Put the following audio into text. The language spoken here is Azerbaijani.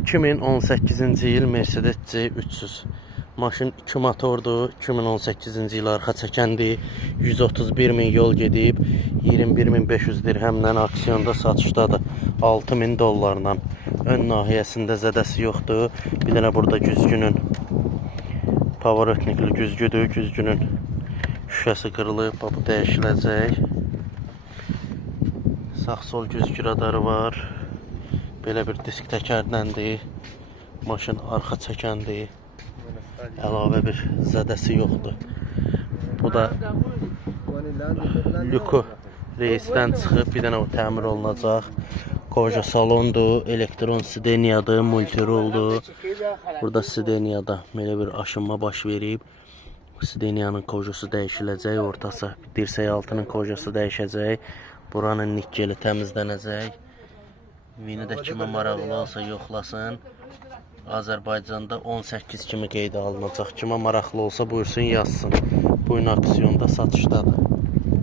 2018-ci il Mercedes C300. Maşın 2 motordur, 2018-ci il arxa çəkəndir, 131 min yol gedib, 21.500 dirhəmlə aksiyonda satışdadır, 6.000 dollarla. Ön nahiyəsində zədəsi yoxdur. Bir dənə burada güzgünün pavorotnikli güzgüdür, güzgünün şüşəsi qırılıb, bu dəyişiləcək. Sağ-sol güzgü radarı var. Belə bir disk təkərdəndir. Maşın arxa çəkəndir. Əlavə bir zədəsi yoxdur. Bu da Lüko reisdən çıxıb, bir dənə o təmir olunacaq. Koja salondur, elektron sideniyadır, multiroldur. Burada sideniyada belə bir aşınma baş verib. Sideniyanın kojası dəyişiləcək, ortası dirsək altının kojası dəyişəcək. Buranın nikkeli təmizlənəcək. Vini də kimə maraqlı olsa yoxlasın. Azərbaycanda 18 kimi qeydə alınacaq. Kimə maraqlı olsa buyursun yazsın. Bu gün aksiyonda satışdadır.